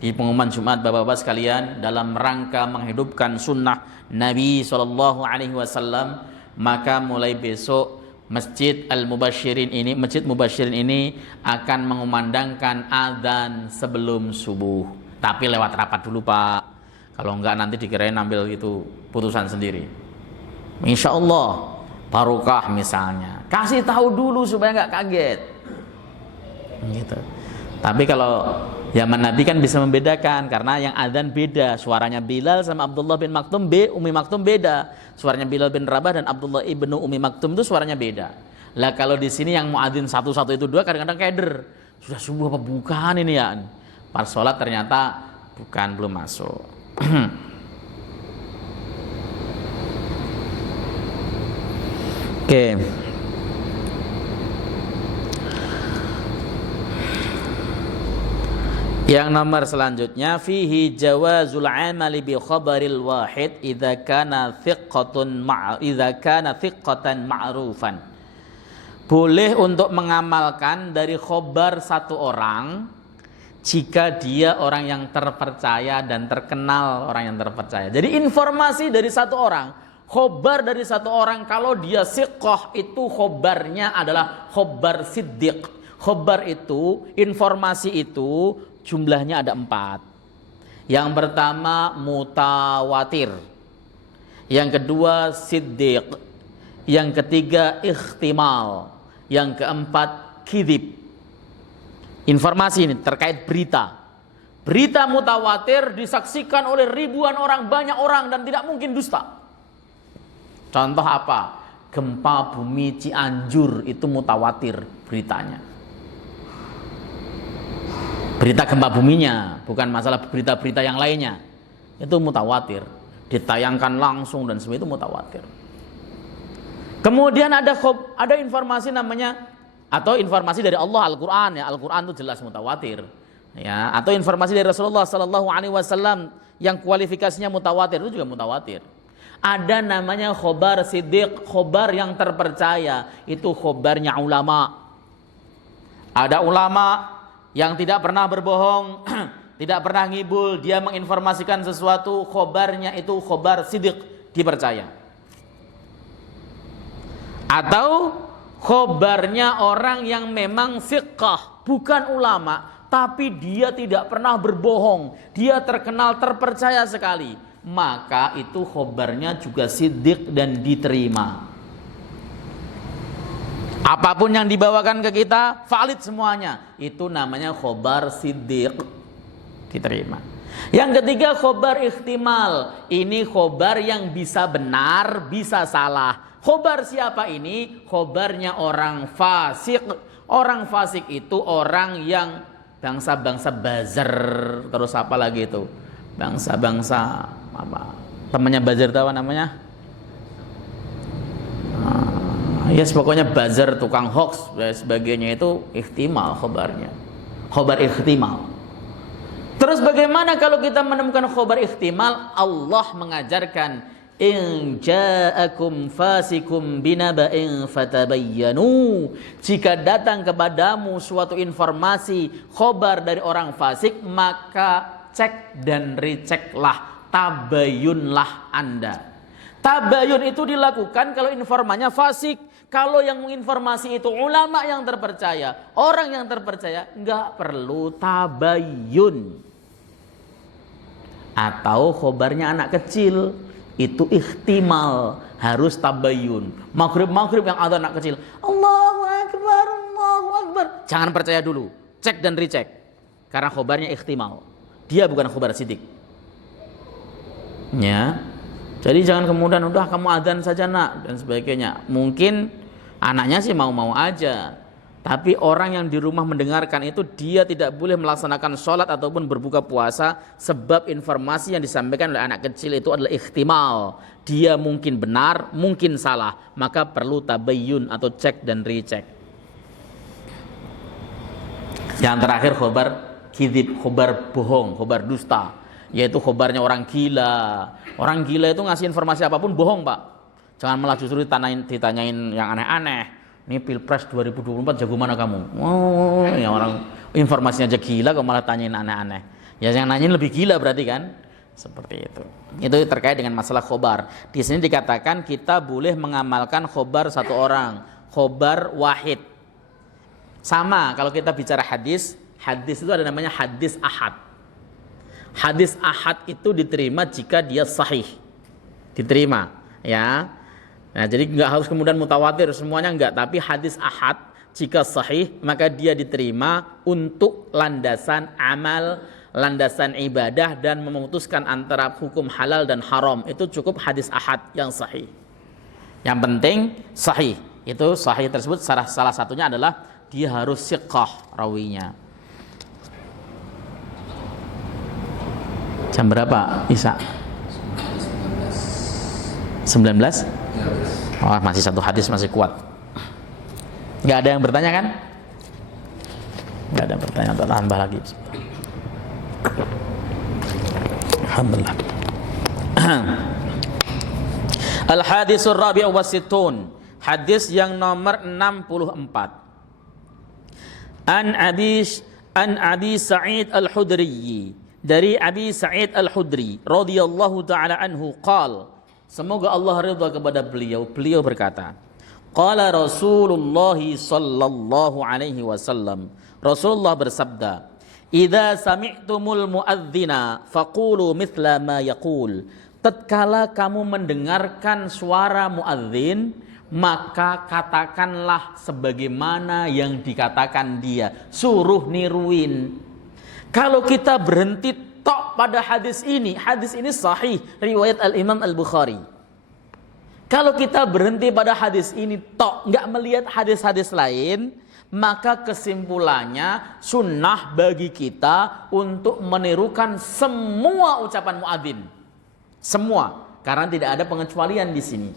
Di pengumuman Jumat, bapak-bapak sekalian, dalam rangka menghidupkan sunnah Nabi SAW, maka mulai besok Masjid Al-Mubasyirin ini, Masjid Mubasyirin ini akan mengumandangkan adzan sebelum subuh. Tapi lewat rapat dulu Pak. Kalau enggak nanti dikirain ambil itu putusan sendiri. Insya Allah barokah misalnya. Kasih tahu dulu supaya enggak kaget. Gitu. Tapi kalau zaman Nabi kan bisa membedakan, karena yang adzan beda. Suaranya Bilal sama Abdullah bin Maktum, Ummi Maktum beda. Suaranya Bilal bin Rabah dan Abdullah ibnu Ummi Maktum itu suaranya beda. Lah kalau di sini yang muadzin satu-satu itu dua, kadang-kadang keder. Sudah subuh apa bukan ini ya? Pas sholat ternyata bukan, belum masuk. Oke. Yang nomor selanjutnya, fihi jawazul amali bi khabaril wahid idza kana thiqatan ma'rufan. Boleh untuk mengamalkan dari khobar satu orang jika dia orang yang terpercaya dan terkenal orang yang terpercaya. Jadi informasi dari satu orang, khobar dari satu orang, kalau dia siqah itu khobarnya adalah khobar siddiq. Khobar itu, informasi itu jumlahnya ada 4. Yang pertama mutawatir, yang kedua siddiq, yang ketiga ikhtimal, yang keempat kidhib. Informasi ini terkait berita. Berita mutawatir disaksikan oleh ribuan orang, banyak orang, dan tidak mungkin dusta. Contoh apa? Gempa bumi Cianjur itu mutawatir beritanya. Berita gempa buminya, bukan masalah berita-berita yang lainnya. Itu mutawatir. Ditayangkan langsung dan semua itu mutawatir. Kemudian ada informasi namanya, atau informasi dari Allah, Al-Quran, ya, Al-Quran itu jelas mutawatir, ya, atau informasi dari Rasulullah SAW yang kualifikasinya mutawatir, itu juga mutawatir. Ada namanya khobar siddiq, khobar yang terpercaya, itu khobarnya ulama. Ada ulama yang tidak pernah berbohong, tidak pernah ngibul, dia menginformasikan sesuatu, khobarnya itu khobar siddiq, dipercaya. Atau khobarnya orang yang memang thiqah, bukan ulama, tapi dia tidak pernah berbohong, dia terkenal terpercaya sekali, maka itu khobarnya juga siddiq dan diterima. Apapun yang dibawakan ke kita valid semuanya, itu namanya khobar siddiq, diterima. Yang ketiga khobar ihtimal, ini khobar yang bisa benar bisa salah. Khobar siapa ini? Khobarnya orang fasik. Orang fasik itu orang yang bangsa-bangsa bazar, terus apa lagi itu? Bangsa-bangsa apa? Temannya bazar tahu namanya? Yes, pokoknya bazar, tukang hoax dan sebagainya, itu ihtimal khobarnya. Khobar ihtimal. Terus bagaimana kalau kita menemukan khobar ihtimal? Allah mengajarkan, in ja'akum fasikum binaba'in fatabayyanu, jika datang kepadamu suatu informasi khobar dari orang fasik, maka cek dan receklah, tabayunlah Anda. Tabayun itu dilakukan kalau informannya fasik. Kalau yang informasi itu ulama yang terpercaya, orang yang terpercaya, enggak perlu tabayun. Atau khobarnya anak kecil, itu ihtimal, harus tabayun. Maghrib yang ada anak kecil, Allahu Akbar, Allahu Akbar, jangan percaya dulu, cek dan recek, karena khobarnya ihtimal, dia bukan khobar sidik. Ya, jadi jangan kemudian udah kamu adzan saja nak dan sebagainya. Mungkin anaknya sih mau-mau aja, tapi orang yang di rumah mendengarkan itu, dia tidak boleh melaksanakan sholat ataupun berbuka puasa, sebab informasi yang disampaikan oleh anak kecil itu adalah ihtimal. Dia mungkin benar, mungkin salah, maka perlu tabayyun atau cek dan recek. Yang terakhir khobar kidib, khobar bohong, khobar dusta, yaitu khobarnya orang gila. Orang gila itu ngasih informasi apapun bohong, Pak. Jangan malah justru ditanyain yang aneh-aneh. Ini Pilpres 2024 jago mana kamu? Oh, ya orang informasinya aja gila kok malah tanyain aneh-aneh. Ya yang nanyain lebih gila berarti kan? Seperti itu. Itu terkait dengan masalah khobar. Di sini dikatakan kita boleh mengamalkan khobar satu orang, khobar wahid. Sama kalau kita bicara hadis, hadis itu ada namanya hadis ahad. Hadis ahad itu diterima jika dia sahih, diterima, ya. Nah, jadi nggak harus kemudian mutawatir semuanya, enggak, tapi hadis ahad jika sahih maka dia diterima untuk landasan amal, landasan ibadah, dan memutuskan antara hukum halal dan haram. Itu cukup hadis ahad yang sahih. Yang penting sahih. Itu sahih tersebut salah satunya adalah dia harus siqah rawinya. Jam berapa Isa? 19? Oh, masih satu hadis, masih kuat. Gak ada yang bertanya kan? Gak ada pertanyaan, untuk tambah lagi. Alhamdulillah. Al-hadisur rabi'u wassittun, hadis yang nomor 64. An Abi Sa'id Al-Hudri, dari Abi Sa'id Al-Hudri radhiyallahu taala anhu qala, semoga Allah ridha kepada beliau berkata, qala Rasulullah sallallahu alaihi wasallam, Rasulullah bersabda, idza sami'tumul muadzina faqulu mithla ma yaqul, tatkala kamu mendengarkan suara muadzin, maka katakanlah sebagaimana yang dikatakan dia, suruh niruin. Kalau kita berhenti tok pada hadis ini sahih, riwayat Al-Imam Al-Bukhari. Kalau kita berhenti pada hadis ini tok, nggak melihat hadis-hadis lain, maka kesimpulannya sunnah bagi kita untuk menirukan semua ucapan muadzin. Semua, karena tidak ada pengecualian di sini.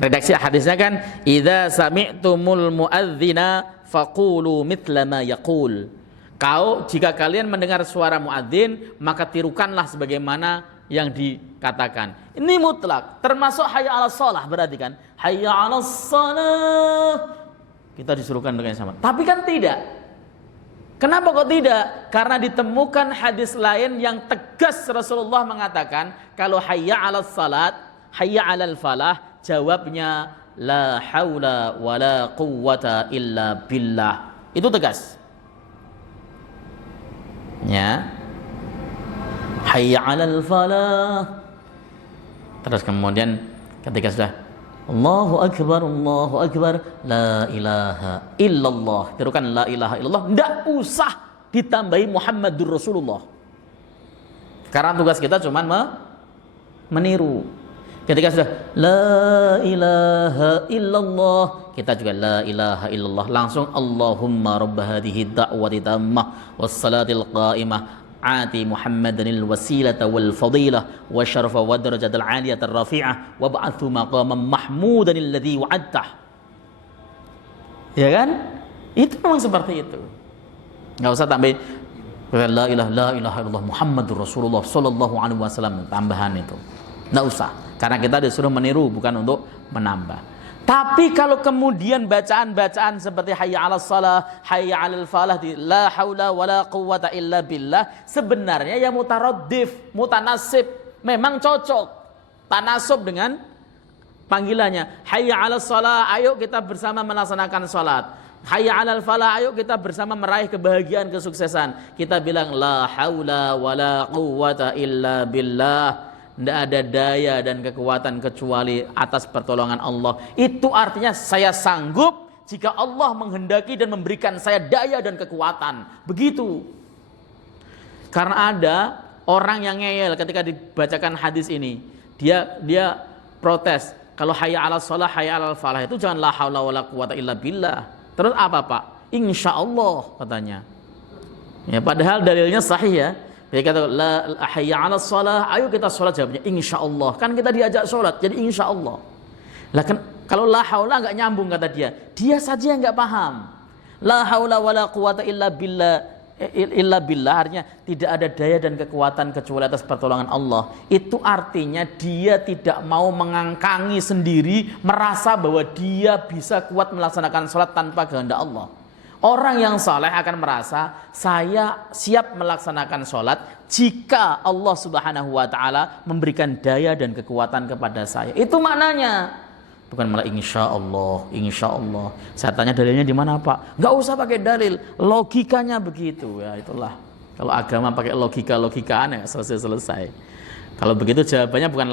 Redaksi hadisnya kan, idza sami'tumul muadzina faqulu mithla ma yaqul. Jika kalian mendengar suara muadzin, maka tirukanlah sebagaimana yang dikatakan. Ini mutlak, termasuk hayya 'alas shalah, berarti kan hayya 'alas shalah kita disuruhkan dengan sama. Tapi kan tidak. Kenapa kok tidak? Karena ditemukan hadis lain yang tegas Rasulullah mengatakan kalau hayya 'alas salat, hayya 'alal falah, jawabnya la haula wala quwwata illa billah. Itu tegas. Ya. Hayya 'alal falah. Terus kemudian ketika sudah Allahu akbar, la ilaha illallah. Terukan la ilaha illallah, enggak usah ditambahi Muhammadur Rasulullah. Karena tugas kita cuma meniru. Ketika sudah la ilaha illallah, kita juga la ilaha illallah, langsung Allahumma rabb hadhihi da'wati tammah was salatil qa'imah ati Muhammadanil wasilata wal fadilah wa syarafa wa darajatal aliyata rafi'ah wa ba'athu maqaman mahmudanil ladzi wa'adtah. Ya kan? Itu memang seperti itu. Enggak usah tambah la ilaha illallah Muhammadur Rasulullah sallallahu alaihi wasallam, tambahan itu. Enggak usah. Karena kita disuruh meniru, bukan untuk menambah. Tapi kalau kemudian bacaan-bacaan seperti hayya 'alas shalah, hayya 'alal falah, la haula wala quwwata illa billah, sebenarnya ya mutaraddif, mutanasib, memang cocok tanasub dengan panggilannya. Hayya 'alas shalah, ayo kita bersama melaksanakan salat. Hayya 'alal falah, ayo kita bersama meraih kebahagiaan, kesuksesan. Kita bilang la haula wala quwwata illa billah. Tidak ada daya dan kekuatan kecuali atas pertolongan Allah. Itu artinya saya sanggup jika Allah menghendaki dan memberikan saya daya dan kekuatan. Begitu. Karena ada orang yang ngeyel ketika dibacakan hadis ini. Dia protes. Kalau hayya 'alas shalah, hayya 'alal falah itu jangan la haula wala quwwata illa billah. Terus apa Pak? Insya Allah katanya. Ya, padahal dalilnya sahih ya. Dia kata la hayya 'alas shalah, ayo kita sholat, jawabnya insyaallah. Kan kita diajak sholat, jadi insyaallah. Lah kan kalau la haula enggak nyambung kata dia. Dia saja yang enggak paham. La haula wala quwata illa billah artinya tidak ada daya dan kekuatan kecuali atas pertolongan Allah. Itu artinya dia tidak mau mengangkangi sendiri, merasa bahwa dia bisa kuat melaksanakan sholat tanpa kehendak Allah. Orang yang saleh akan merasa saya siap melaksanakan sholat jika Allah Subhanahu wa ta'ala memberikan daya dan kekuatan kepada saya. Itu maknanya. Bukan malah insya Allah. Saya tanya dalilnya di mana Pak? Gak usah pakai dalil, logikanya begitu. Ya itulah. Kalau agama pakai logika-logikaan ya selesai. Kalau begitu jawabannya bukan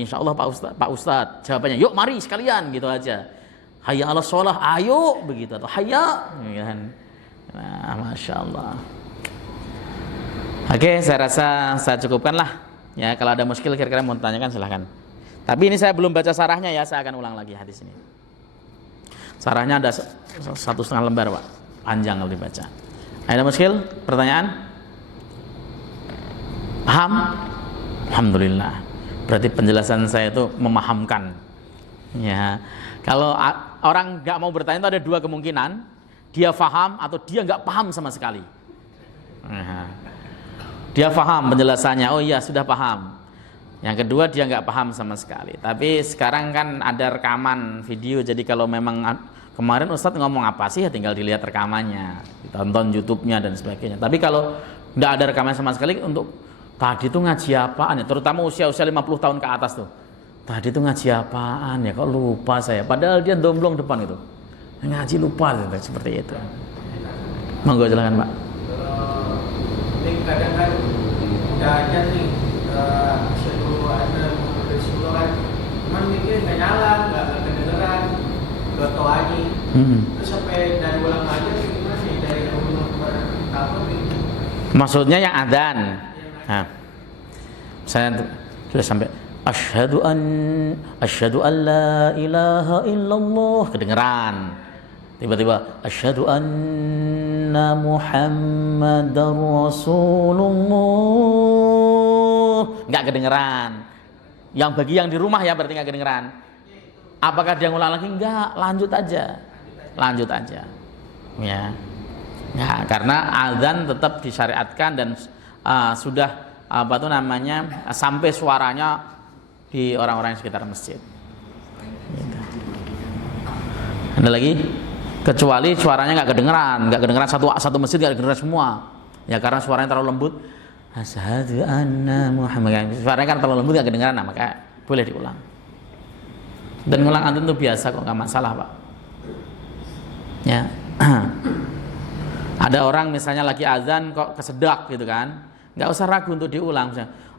insya Allah Pak Ustadz. Jawabannya yuk mari sekalian gitu aja. Hayya 'alas shalah, ayo begitu, atau hayya, nah, masya Allah. Oke, saya rasa saya cukupkanlah. Ya, kalau ada muskil kira-kira mau tanyakan silahkan. Tapi ini saya belum baca sarahnya ya, saya akan ulang lagi hadis ini. Sarahnya ada 1,5 lembar Pak, panjang kalau dibaca. Ada muskil? Pertanyaan? Paham? Alhamdulillah. Berarti penjelasan saya itu memahamkan. Ya. Kalau orang nggak mau bertanya itu ada dua kemungkinan, dia paham atau dia nggak paham sama sekali. Dia paham penjelasannya, oh iya sudah paham. Yang kedua dia nggak paham sama sekali. Tapi sekarang kan ada rekaman video, jadi kalau memang kemarin Ustadz ngomong apa sih ya tinggal dilihat rekamannya, ditonton YouTube-nya dan sebagainya. Tapi kalau nggak ada rekaman sama sekali, untuk tadi tuh ngaji apaan ya, terutama usia-usia 50 tahun ke atas tuh. Tadi itu ngaji apaan ya, kok lupa saya. Padahal dia domblong depan itu. Ngaji lupa seperti itu. Monggo silakan Pak. Ini kadang kan udah aja nih seluruh ada Rasulullah kan, cuman mikir nggak nyala, nggak kedengeran, goto aja. Terus sampai dari ulang aja gimana sih dari umur berapa gitu? Maksudnya yang adzan. Nah, saya sudah sampai Asyhadu an la ilaha illallah, kedengeran. Tiba-tiba asyhadu anna Muhammadar Rasulullah, enggak kedengeran. Yang bagi yang di rumah ya berarti enggak kedengeran. Apakah dia ngulang lagi? Enggak, lanjut aja. Ya. Ya, karena azan tetap disyariatkan dan sudah sampai suaranya di orang-orang yang sekitar masjid. Gitu. Ada lagi? Kecuali suaranya nggak kedengeran satu masjid nggak kedengeran semua. Ya karena suaranya terlalu lembut. Asyhadu anna Muhammad. Suaranya kan terlalu lembut nggak kedengeran, maka boleh diulang. Dan ngulang adzan itu biasa kok, nggak masalah Pak. Ya. Ada orang misalnya lagi azan kok kesedak gitu kan, nggak usah ragu untuk diulang.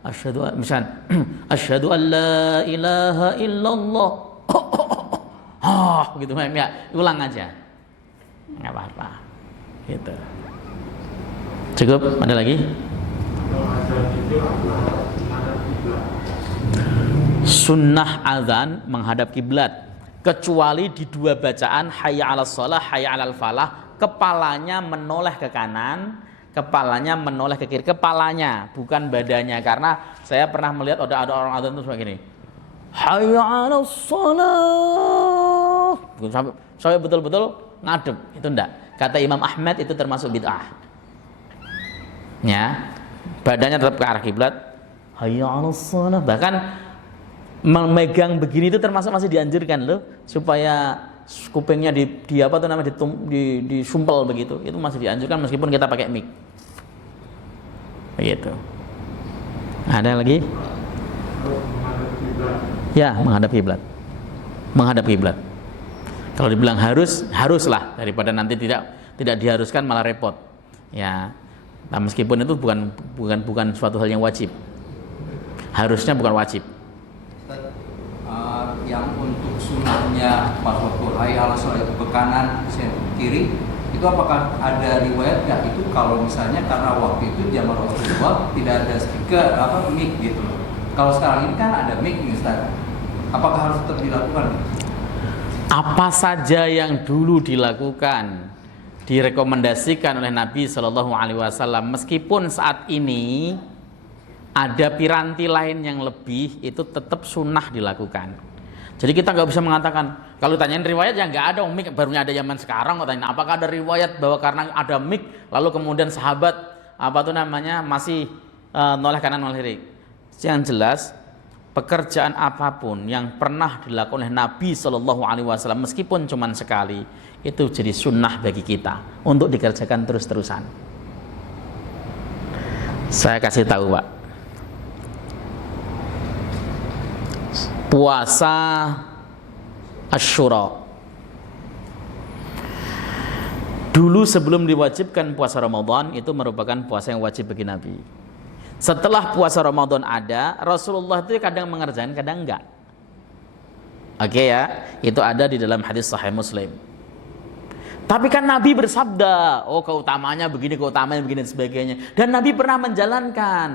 Asyhadu an la ilaha illallah. Gitu ya, ulang aja, nggak apa-apa. Gitu. Cukup? Ada lagi? Sunnah azan menghadap kiblat, kecuali di dua bacaan hayya 'alas shalah, hayya 'alal falah, kepalanya menoleh ke kanan, kepalanya menoleh ke kiri, kepalanya bukan badannya. Karena saya pernah melihat ada orang azan itu begini, hayya 'alas shalah, sampai betul-betul ngadep. Itu enggak, kata Imam Ahmad itu termasuk bid'ah. Ya, badannya tetap ke arah kiblat, hayya 'alas shalah. Bahkan memegang begini itu termasuk masih dianjurkan loh, supaya kupingnya di apa tuh namanya disumpel begitu, itu masih dianjurkan meskipun kita pakai mic. Begitu. Ada lagi? Ya, menghadap kiblat. Menghadap kiblat. Kalau dibilang haruslah, daripada nanti tidak diharuskan malah repot. Ya. Nah, meskipun itu bukan suatu hal yang wajib. Harusnya bukan wajib. Yang untuk sunnahnya pas waktu hayya 'alas shalah itu ke kanan, kiri, itu apakah ada riwayat nggak itu kalau misalnya karena waktu itu zaman Rasulullah tidak ada speaker mic gitu loh. Kalau sekarang ini kan ada mic nih Ustaz. Apakah harus tetap dilakukan? Apa saja yang dulu dilakukan, direkomendasikan oleh Nabi Shallallahu Alaihi Wasallam, meskipun saat ini ada piranti lain yang lebih, itu tetap sunnah dilakukan. Jadi kita nggak bisa mengatakan, kalau tanyain riwayat ya nggak ada mic, barunya ada zaman sekarang. Kok tanya, apakah ada riwayat bahwa karena ada mic lalu kemudian sahabat masih noleh kanan noleh kiri? Yang jelas, pekerjaan apapun yang pernah dilakukan oleh Nabi Shallallahu Alaihi Wasallam meskipun cuma sekali, itu jadi sunnah bagi kita untuk dikerjakan terus-terusan. Saya kasih tahu Pak, puasa Asyura dulu sebelum diwajibkan puasa Ramadan itu merupakan puasa yang wajib bagi Nabi. Setelah puasa Ramadan ada, Rasulullah itu kadang mengerjakan, kadang enggak. Oke ya, itu ada di dalam hadis Sahih Muslim. Tapi kan Nabi bersabda, keutamaannya begini, keutamaannya begini dan sebagainya. Dan Nabi pernah menjalankan.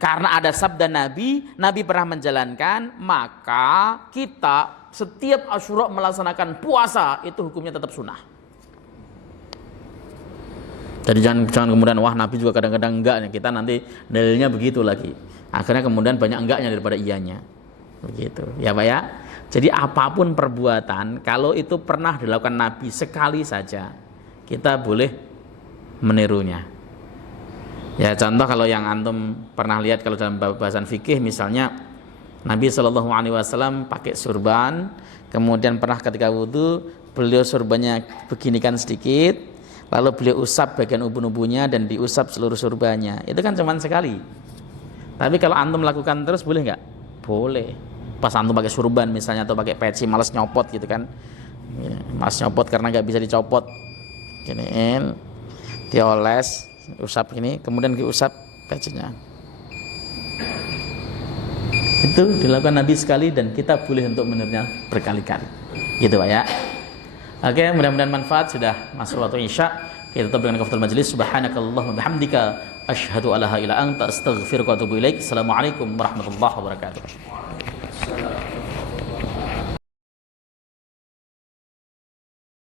Karena ada sabda Nabi pernah menjalankan, maka kita setiap Asyura melaksanakan puasa itu hukumnya tetap sunnah. Jadi jangan kemudian Nabi juga kadang-kadang enggak, kita nanti dalilnya begitu lagi. Akhirnya kemudian banyak enggaknya daripada iyanya. Begitu. Ya Pak ya. Jadi apapun perbuatan, kalau itu pernah dilakukan Nabi sekali saja, kita boleh menirunya. Ya contoh kalau yang antum pernah lihat kalau dalam bahasan fikih, misalnya Nabi Shallallahu Alaihi Wasallam pakai surban, kemudian pernah ketika wudhu beliau surbannya beginikan sedikit, lalu beliau usap bagian ubun-ubunnya dan diusap seluruh surbannya. Itu kan cuma sekali. Tapi kalau antum lakukan terus boleh nggak? Boleh. Pas antum pakai surban misalnya atau pakai peci, malas nyopot gitu kan? Ya, malas nyopot karena nggak bisa dicopot. Giniin, dioles. Usap ini, kemudian diusap pecinya. Itu dilakukan Nabi sekali dan kita boleh untuk menirunya berkali-kali. Gitu Pak ya. Oke, mudah-mudahan manfaat. Sudah masuk waktu Isya. Kita tutup dengan kafatul majlis. Subhanakallahumma bihamdika asyhadu alla ilaha illa anta astaghfiruka wa atubu ilaik. Assalamualaikum warahmatullahi wabarakatuh.